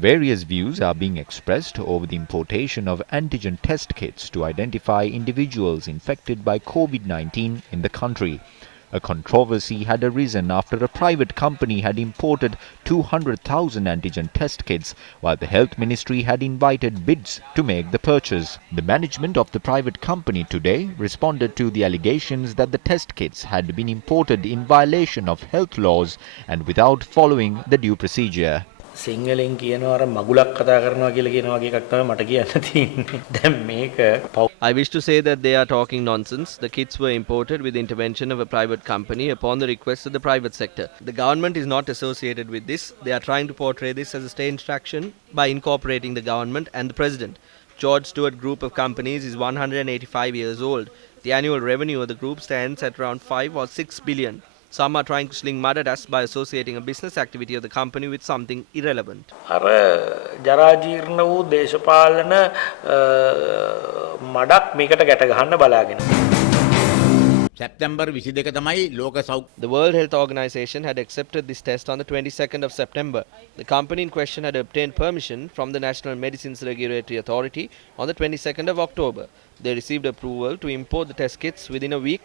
Various views are being expressed over the importation of antigen test kits to identify individuals infected by COVID-19 in the country. A controversy had arisen after a private company had imported 200,000 antigen test kits, while the Health Ministry had invited bids to make the purchase. The management of the private company today responded to the allegations that the test kits had been imported in violation of health laws and without following the due procedure. සිංහලෙන් කියනවා අර මගුලක් කතා කරනවා කියලා කියන වගේ එකක් තමයි මට කියන්න තියෙන්නේ. දැන් මේක I wish to say that they are talking nonsense. The kits were imported with the intervention of a private company upon the request of the private sector. The government is not associated with this. They are trying to portray this as a state action by incorporating the government and the president. George Stewart Group of Companies is 185 years old. The annual revenue of the group stands at around 5 or 6 billion. Some are trying to sling mud at us by associating a business activity of the company with something irrelevant. අර ජරා ජීර්ණ වූ දේශපාලන මඩක් මේකට ගැට ගහන්න බලාගෙන. සැප්තැම්බර් 22 තමයි ලෝක සෞඛ්‍ය. The World Health Organization had accepted this test on the 22nd of September. The company in question had obtained permission from the National Medicines Regulatory Authority on the 22nd of October. They received approval to import the test kits within a week,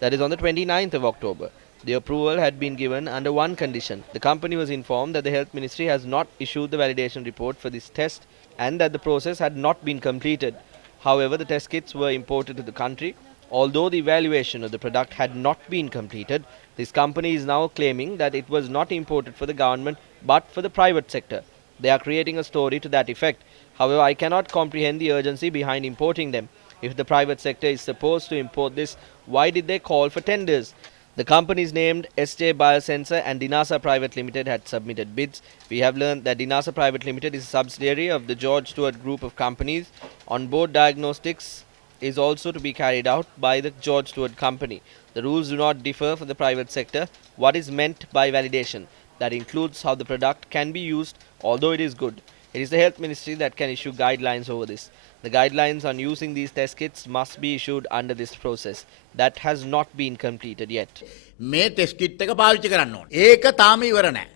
that is on the 29th of October. The approval had been given under one condition. The company was informed that the Health Ministry has not issued the validation report for this test and that the process had not been completed. However, the test kits were imported to the country. Although the evaluation of the product had not been completed, this company is now claiming that it was not imported for the government but for the private sector. They are creating a story to that effect. However, I cannot comprehend the urgency behind importing them. If the private sector is supposed to import this, why did they call for tenders? The companies named SJ Biosensor and Dinasa Private Limited had submitted bids. We have learned that Dinasa Private Limited is a subsidiary of the George Stewart Group of Companies. On-board diagnostics is also to be carried out by the George Stewart Company. The rules do not differ for the private sector. What is meant by validation? That includes how the product can be used, although it is good. It is the Health Ministry that can issue guidelines over this. The guidelines on using these test kits must be issued under this process. That has not been completed yet. මේ test කිට් එක පාවිච්චි කරන්න ඕනේ. ඒක තාම ඉවර නැහැ.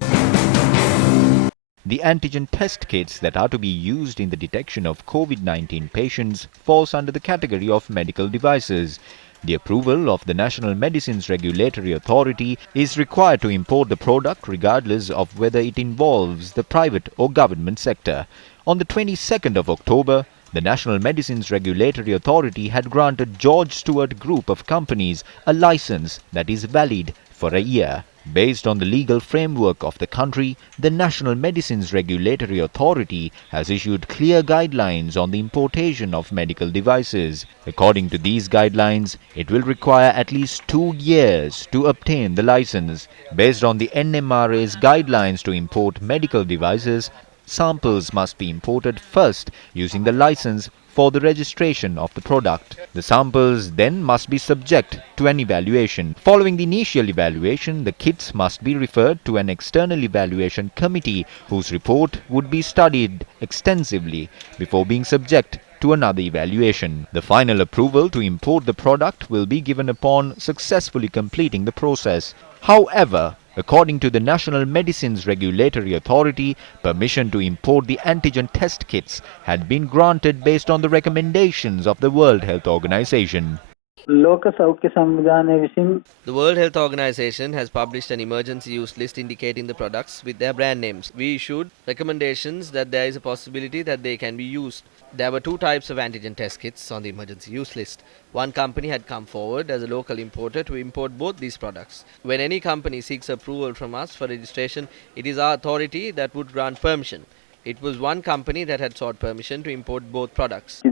The antigen test kits that are to be used in the detection of COVID-19 patients falls under the category of medical devices. The approval of the National Medicines Regulatory Authority is required to import the product regardless of whether it involves the private or government sector. On the 22nd of October, the National Medicines Regulatory Authority had granted George Stewart Group of Companies a license that is valid for a year. Based on the legal framework of the country, the National Medicines Regulatory Authority has issued clear guidelines on the importation of medical devices. According to these guidelines, it will require at least 2 years to obtain the license. Based on the NMRA's guidelines to import medical devices, samples must be imported first using the license for the registration of the product. The samples then must be subject to an evaluation. Following the initial evaluation, the kits must be referred to an external evaluation committee whose report would be studied extensively before being subject to another evaluation. The final approval to import the product will be given upon successfully completing the process. However, according to the National Medicines Regulatory Authority, permission to import the antigen test kits had been granted based on the recommendations of the World Health Organization. The World Health Organization has published an emergency use list indicating the products with their brand names. We issued recommendations that there is a possibility that they can be used. There were 2 types of antigen test kits on the emergency use list. One company had come forward as a local importer to import both these products. When any company seeks approval from us for registration, it is our authority that would grant permission. It was one company that had sought permission to import both products.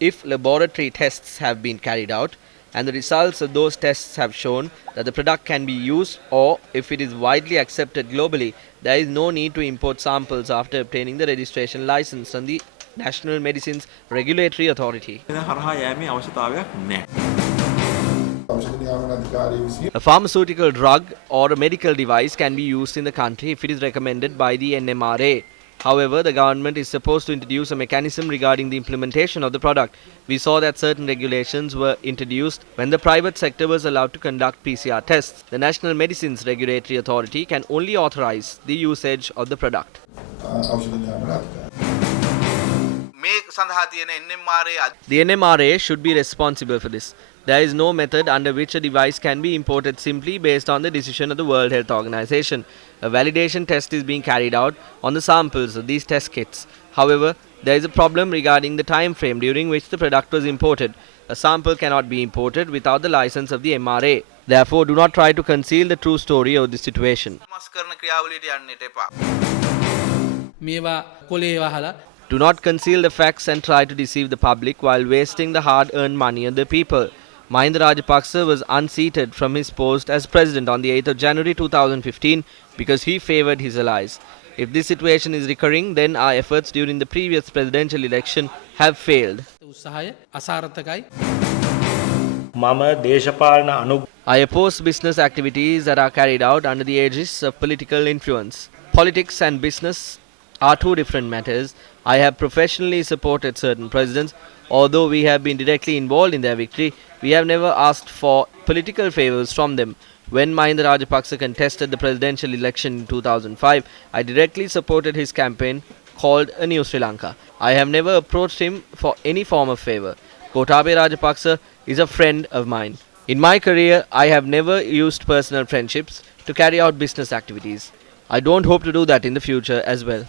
If laboratory tests have been carried out and the results of those tests have shown that the product can be used, or if it is widely accepted globally, there is no need to import samples after obtaining the registration license from the National Medicines Regulatory Authority. A pharmaceutical drug or a medical device can be used in the country if it is recommended by the NMRA. However, the government is supposed to introduce a mechanism regarding the implementation of the product. We saw that certain regulations were introduced when the private sector was allowed to conduct PCR tests. The National Medicines Regulatory Authority can only authorize the usage of the product. The NMRA should be responsible for this. There is no method under which a device can be imported simply based on the decision of the World Health Organization. A validation test is being carried out on the samples of these test kits. However, there is a problem regarding the time frame during which the product was imported. A sample cannot be imported without the license of the MRA. Therefore, do not try to conceal the true story of the situation. Do not conceal the facts and try to deceive the public while wasting the hard-earned money of the people. Mahinda Rajapaksa was unseated from his post as president on the 8th of January 2015 because he favoured his allies. If this situation is recurring, then our efforts during the previous presidential election have failed. I oppose business activities that are carried out under the aegis of political influence. Politics and business are two different matters. I have professionally supported certain presidents. Although we have been directly involved in their victory, we have never asked for political favours from them. When Mahinda Rajapaksa contested the presidential election in 2005, I directly supported his campaign called A New Sri Lanka. I have never approached him for any form of favour. Gotabaya Rajapaksa is a friend of mine. In my career, I have never used personal friendships to carry out business activities. I don't hope to do that in the future as well.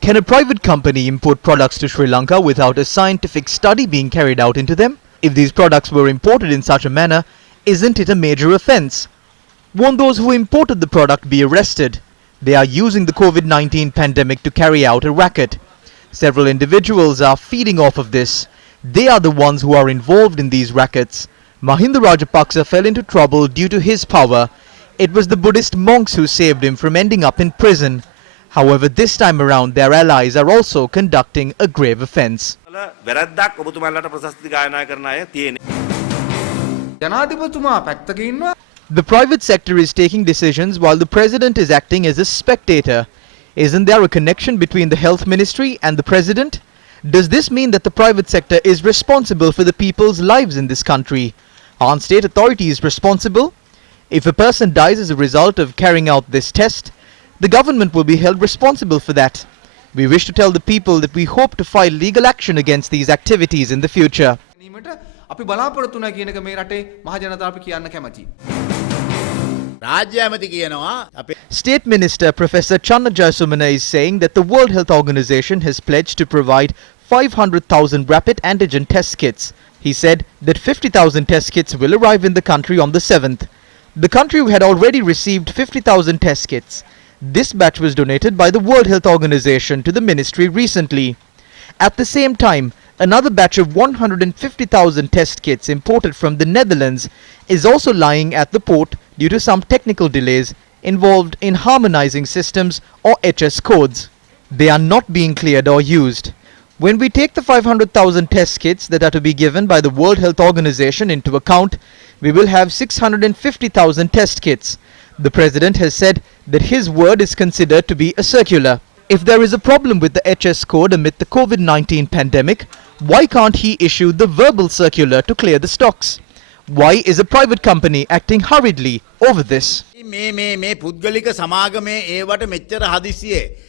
Can a private company import products to Sri Lanka without a scientific study being carried out into them? If these products were imported in such a manner, isn't it a major offence? Won't those who imported the product be arrested? They are using the COVID-19 pandemic to carry out a racket. Several individuals are feeding off of this. They are the ones who are involved in these rackets. Mahinda Rajapaksa fell into trouble due to his power. It was the Buddhist monks who saved him from ending up in prison. However, this time around, their allies are also conducting a grave offence. The private sector is taking decisions while the president is acting as a spectator. Isn't there a connection between the health ministry and the president? Does this mean that the private sector is responsible for the people's lives in this country? Aren't state authorities responsible? If a person dies as a result of carrying out this test, the government will be held responsible for that. We wish to tell the people that we hope to file legal action against these activities in the future. State Minister Professor Channa Jayasumana is saying that the World Health Organization has pledged to provide 500,000 rapid antigen test kits. He said that 50,000 test kits will arrive in the country on the 7th. The country had already received 50,000 test kits. This batch was donated by the World Health Organization to the ministry recently. At the same time, another batch of 150,000 test kits imported from the Netherlands is also lying at the port due to some technical delays involved in harmonizing systems or HS codes. They are not being cleared or used. When we take the 500,000 test kits that are to be given by the World Health Organization into account, we will have 650,000 test kits. The President has said that his word is considered to be a circular. If there is a problem with the HS code amid the COVID-19 pandemic, why can't he issue the verbal circular to clear the stocks? Why is a private company acting hurriedly over this? මේ පුද්ගලික සමාගමේ ඒවට මෙච්චර හදිසියේ